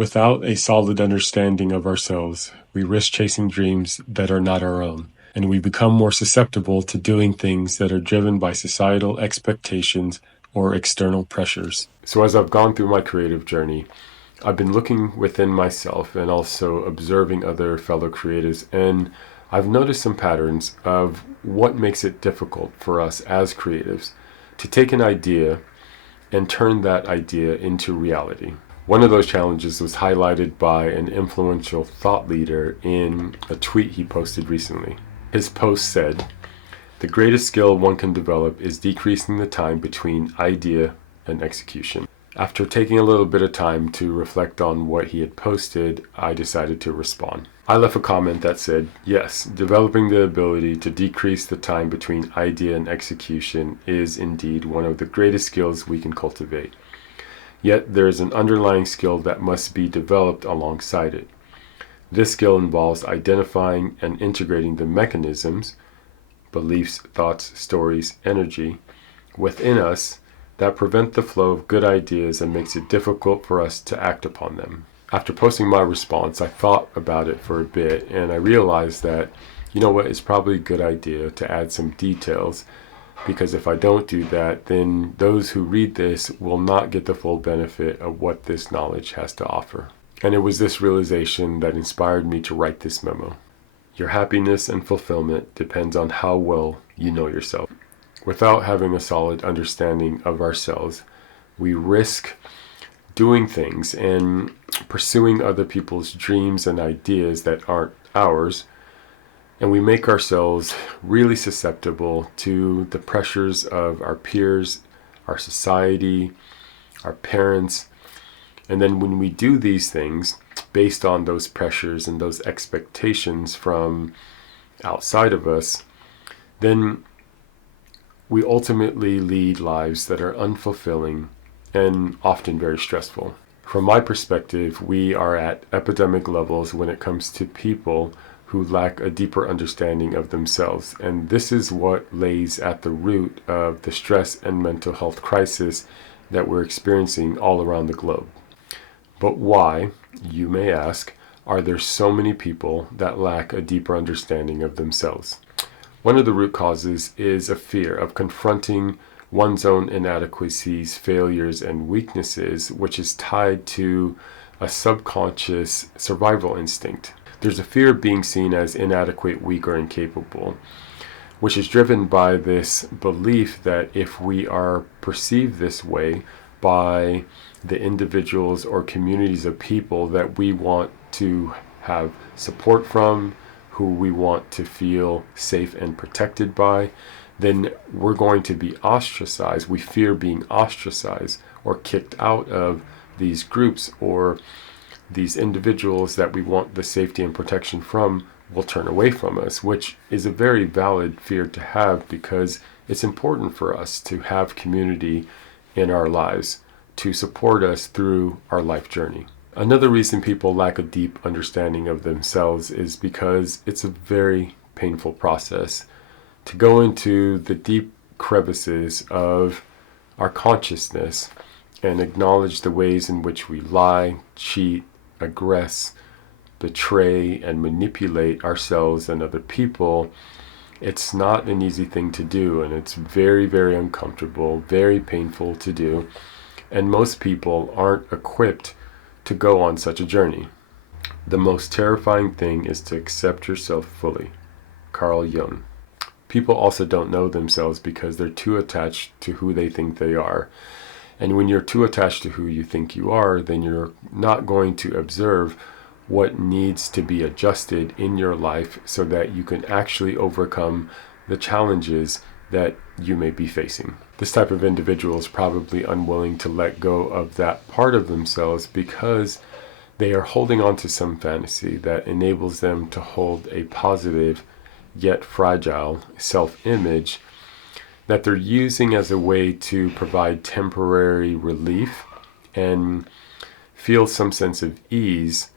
Without a solid understanding of ourselves, we risk chasing dreams that are not our own, and we become more susceptible to doing things that are driven by societal expectations or external pressures. So as I've gone through my creative journey, I've been looking within myself and also observing other fellow creatives, and I've noticed some patterns of what makes it difficult for us as creatives to take an idea and turn that idea into reality. One of those challenges was highlighted by an influential thought leader in a tweet he posted recently. His post said, "The greatest skill one can develop is decreasing the time between idea and execution." After taking a little bit of time to reflect on what he had posted, I decided to respond. I left a comment that said, "Yes, developing the ability to decrease the time between idea and execution is indeed one of the greatest skills we can cultivate. Yet there is an underlying skill that must be developed alongside it. This skill involves identifying and integrating the mechanisms, beliefs, thoughts, stories, energy, within us that prevent the flow of good ideas and makes it difficult for us to act upon them." After posting my response, I thought about it for a bit, and I realized that, it's probably a good idea to add some details, because if I don't do that, then those who read this will not get the full benefit of what this knowledge has to offer. And it was this realization that inspired me to write this memo. Your happiness and fulfillment depends on how well you know yourself. Without having a solid understanding of ourselves, we risk doing things and pursuing other people's dreams and ideas that aren't ours, and we make ourselves really susceptible to the pressures of our peers, our society, our parents. And then when we do these things based on those pressures and those expectations from outside of us, then we ultimately lead lives that are unfulfilling and often very stressful. From my perspective, we are at epidemic levels when it comes to people who lack a deeper understanding of themselves. And this is what lays at the root of the stress and mental health crisis that we're experiencing all around the globe. But why, you may ask, are there so many people that lack a deeper understanding of themselves? One of the root causes is a fear of confronting one's own inadequacies, failures, and weaknesses, which is tied to a subconscious survival instinct. There's a fear of being seen as inadequate, weak, or incapable, which is driven by this belief that if we are perceived this way by the individuals or communities of people that we want to have support from, who we want to feel safe and protected by, then we're going to be ostracized. We fear being ostracized or kicked out of these groups, or these individuals that we want the safety and protection from will turn away from us, which is a very valid fear to have, because it's important for us to have community in our lives to support us through our life journey. Another reason people lack a deep understanding of themselves is because it's a very painful process to go into the deep crevices of our consciousness and acknowledge the ways in which we lie, cheat, aggress, betray, and manipulate ourselves and other people. It's not an easy thing to do, and it's very, very uncomfortable, very painful to do, and most people aren't equipped to go on such a journey. The most terrifying thing is to accept yourself fully. Carl Jung. People also don't know themselves because they're too attached to who they think they are. And when you're too attached to who you think you are, then you're not going to observe what needs to be adjusted in your life so that you can actually overcome the challenges that you may be facing. This type of individual is probably unwilling to let go of that part of themselves because they are holding on to some fantasy that enables them to hold a positive yet fragile self-image that they're using as a way to provide temporary relief and feel some sense of ease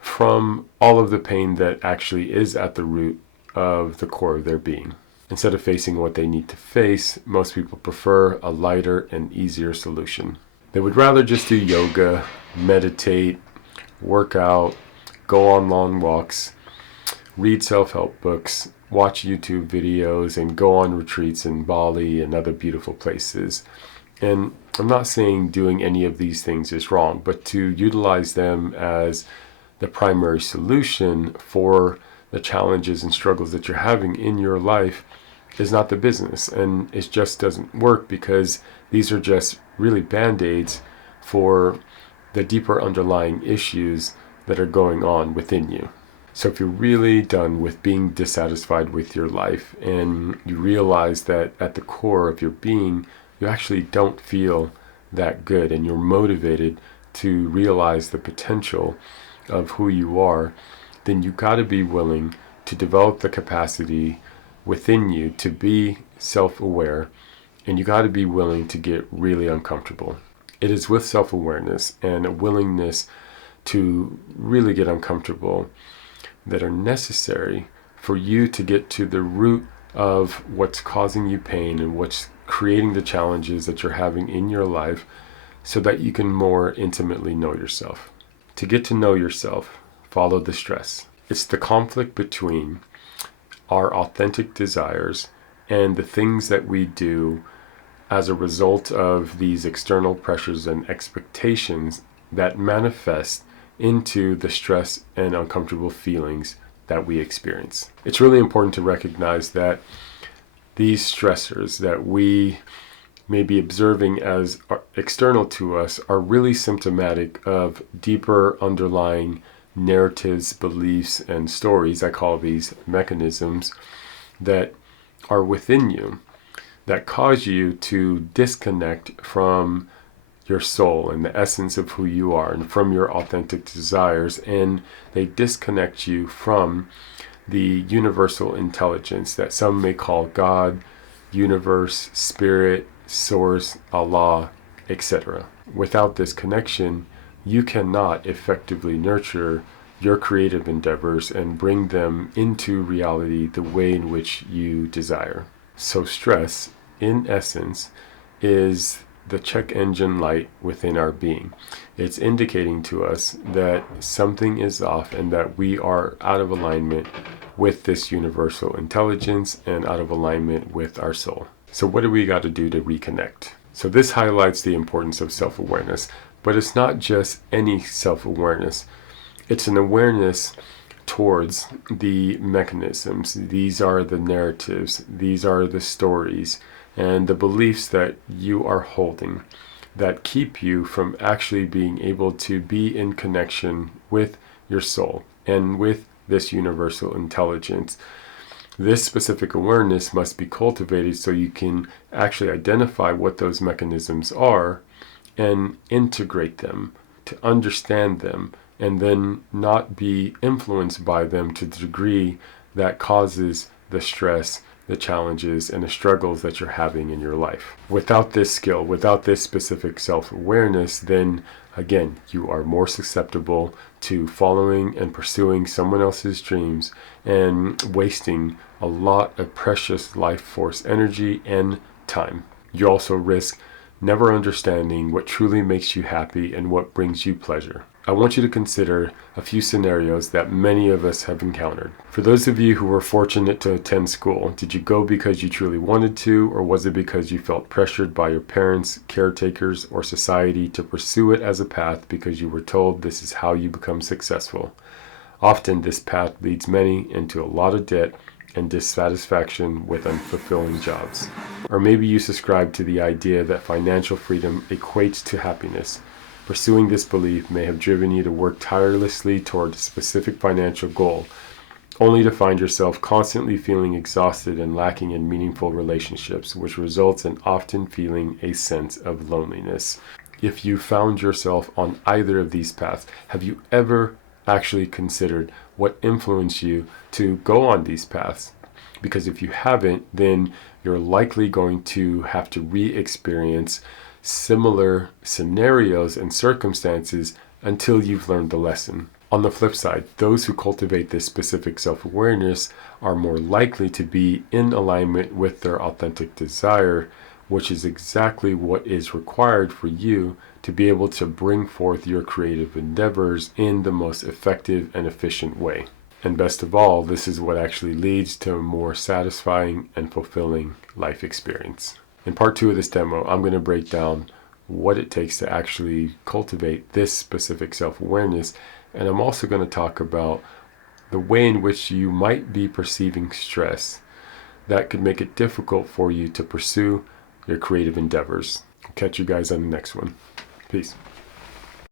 from all of the pain that actually is at the root of the core of their being. Instead of facing what they need to face, most people prefer a lighter and easier solution. They would rather just do yoga, meditate, work out, go on long walks, read self-help books, watch YouTube videos, and go on retreats in Bali and other beautiful places. And I'm not saying doing any of these things is wrong, but to utilize them as the primary solution for the challenges and struggles that you're having in your life is not the business. And it just doesn't work, because these are just really band-aids for the deeper underlying issues that are going on within you. So if you're really done with being dissatisfied with your life, and you realize that at the core of your being, you actually don't feel that good, and you're motivated to realize the potential of who you are, then you got to be willing to develop the capacity within you to be self-aware, and you got to be willing to get really uncomfortable. It is with self-awareness and a willingness to really get uncomfortable that are necessary for you to get to the root of what's causing you pain and what's creating the challenges that you're having in your life, so that you can more intimately know yourself. To get to know yourself, follow the stress. It's the conflict between our authentic desires and the things that we do as a result of these external pressures and expectations that manifest into the stress and uncomfortable feelings that we experience. It's really important to recognize that these stressors that we may be observing as external to us are really symptomatic of deeper underlying narratives, beliefs, and stories. I call these mechanisms that are within you that cause you to disconnect from your soul and the essence of who you are, and from your authentic desires, and they disconnect you from the universal intelligence that some may call God, universe, spirit, source, Allah, etc. Without this connection, you cannot effectively nurture your creative endeavors and bring them into reality the way in which you desire. So stress, in essence, is the check engine light within our being. It's indicating to us that something is off and that we are out of alignment with this universal intelligence and out of alignment with our soul. So what do we got to do to reconnect? So this highlights the importance of self-awareness, but it's not just any self-awareness. It's an awareness towards the mechanisms. These are the narratives. These are the stories and the beliefs that you are holding that keep you from actually being able to be in connection with your soul and with this universal intelligence. This specific awareness must be cultivated so you can actually identify what those mechanisms are and integrate them, to understand them, and then not be influenced by them to the degree that causes the stress, the challenges, and the struggles that you're having in your life. Without this skill, without this specific self-awareness, then again, you are more susceptible to following and pursuing someone else's dreams and wasting a lot of precious life force energy and time. You also risk never understanding what truly makes you happy and what brings you pleasure. I want you to consider a few scenarios that many of us have encountered. For those of you who were fortunate to attend school, did you go because you truly wanted to, or was it because you felt pressured by your parents, caretakers, or society to pursue it as a path because you were told this is how you become successful? Often this path leads many into a lot of debt and dissatisfaction with unfulfilling jobs. Or maybe you subscribe to the idea that financial freedom equates to happiness. Pursuing this belief may have driven you to work tirelessly toward a specific financial goal, only to find yourself constantly feeling exhausted and lacking in meaningful relationships, which results in often feeling a sense of loneliness. If you found yourself on either of these paths, have you ever actually considered what influenced you to go on these paths? Because if you haven't, then you're likely going to have to re-experience similar scenarios and circumstances until you've learned the lesson. On the flip side, those who cultivate this specific self-awareness are more likely to be in alignment with their authentic desire which is exactly what is required for you to be able to bring forth your creative endeavors in the most effective and efficient way. And best of all, this is what actually leads to a more satisfying and fulfilling life experience. In part 2 of this demo, I'm going to break down what it takes to actually cultivate this specific self-awareness, and I'm also going to talk about the way in which you might be perceiving stress that could make it difficult for you to pursue your creative endeavors. I'll catch you guys on the next one. Peace.